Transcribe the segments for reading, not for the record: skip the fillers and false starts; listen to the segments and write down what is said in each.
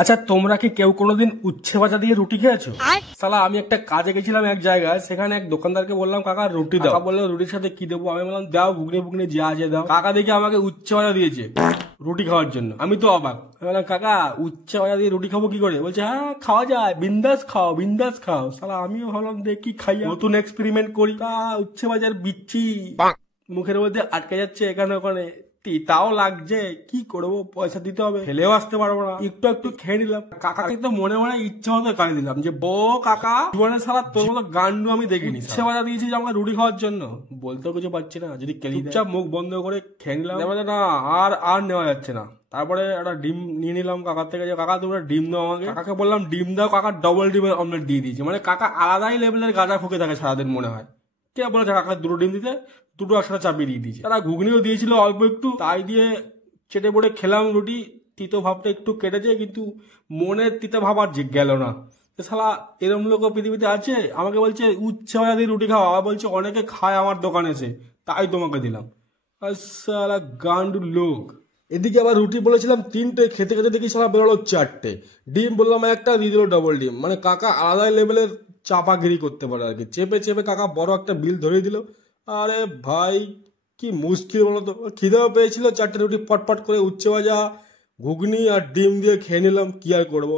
আচ্ছা তোমরা কি কেউ কোনোদিন উচ্ছে ভাজা দিয়ে রুটি খেয়েছো? শালা আমি একটা কাজে গেছিলাম এক জায়গায়, সেখানে এক দোকানদারকে বললাম কাকা রুটি দাও। বললাম রুটির সাথে কি দেবো? আমি বললাম দাও ঘুগনি ফুগনি যা আছে দাও। কাকা দেখে আমাকে উচ্ছে ভাজা দিয়েছে রুটি খাওয়ার জন্য। আমি তো অবাক, আমি বললাম কাকা উচ্ছে ভাজা দিয়ে রুটি খাবো কি করে? বলছে হ্যাঁ খাওয়া যায়, বিন্দাস খাও বিন্দাস খাও। শালা আমিও ভাবলাম দেখি খাইয়া নতুন এক্সপেরিমেন্ট করি। উচ্ছে ভাজার বিচ্ছি মুখের মধ্যে আটকে যাচ্ছে এখানে ওখানে, তাও লাগছে, কি করবো? পয়সা দিতে হবে, ফেলেও আসতে পারবো না, একটু একটু খেয়ে নিলাম। কাকাকে তো মনে মনে ইচ্ছা মতো গালি দিলাম যে বো কাকা জীবনে সারা তোর মতো গান্ডু আমি দেখিনি। উচ্ছে ভাজা দিয়েছি যে আমাকে রুটি খাওয়ার জন্য, বলতেও কিছু পারছি না, যদি কেলি চুপচাপ মুখ বন্ধ করে খেয়ে নিলাম। না আর নেওয়া যাচ্ছে না। তারপরে একটা ডিম নিয়ে নিলাম কাকার থেকে, যে কাকা তোমরা ডিম দাও আমাকে। কাকাকে বললাম ডিম দাও, কাকা ডবল ডিমের অমলেট দিয়ে দিয়েছে। মানে কাকা আলাদাই লেভেলের গাঁজা ফুকে থাকে সারাদিন মনে হয়। কে বলেছে কাকা দুটো ডিম দিতে? দুটো একসাথে চাপিয়ে দিয়ে দিয়েছে। তারা ঘুগনিও দিয়েছিল অল্প একটু, তাই দিয়ে চেটে পড়ে খেলাম রুটি। তিতো ভাবটা একটু কেটেছে, কিন্তু মনের তিতো ভাব আর গেল না। শালা এরম লোক পৃথিবীতে আছে? আমাকে বলছে উচ্ছে ভাজা দিয়ে রুটি খাওয়া, বলছে অনেকে খায় আমার দোকানে এসে, তাই তোমাকে দিলাম। আর শালা গান্ডু লোক। এদিকে আবার রুটি বলেছিলাম 3টে, খেতে খেতে দেখি শালা বেরোলো 4টে। ডিম বললাম একটা, দিয়ে দিল ডবল ডিম। মানে কাকা আলাদা লেভেলের চাপাগিরি করতে পারে আর কি। চেপে চেপে কাকা বড় একটা বিল ধরিয়ে দিল। আরে ভাই কি মুশকিল বলো তো। খিদেও পেয়েছিল, 4টে রুটি পটপট করে উচ্ছে ভাজা ঘুগনি আর ডিম দিয়ে খেয়ে নিলাম। কি আর করবো,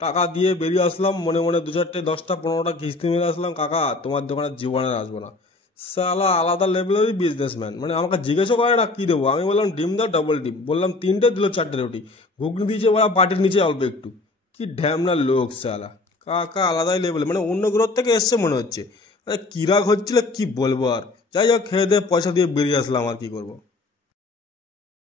টাকা দিয়ে বেরিয়ে আসলাম। মনে মনে 2-4টে 10টা 15টা কিস্তি মেরে আসলাম। কাকা তোমার দোকানে জীবনে আসবো না। সালা আলাদা লেভেলেরই বিজনেসম্যান। মানে আমাকে জিজ্ঞাসা করে না কি দেবো, আমি বললাম ডিম দাও ডবল ডিম। বললাম 3টে, দিল 4টে রুটি। ঘুগনি দিয়েছে ওরা বাটির নিচে অল্প একটু। কি ঢ্যামনা লোক সালা। কাকা আলাদাই লেভেলে, মানে অন্য গ্রহ থেকে এসছে মনে হচ্ছে। কিরাগ হচ্ছিল কি বলবো আর। যাই হোক খেয়ে দিয়ে পয়সা দিয়ে বেরিয়ে আসলাম, আর কি করবো।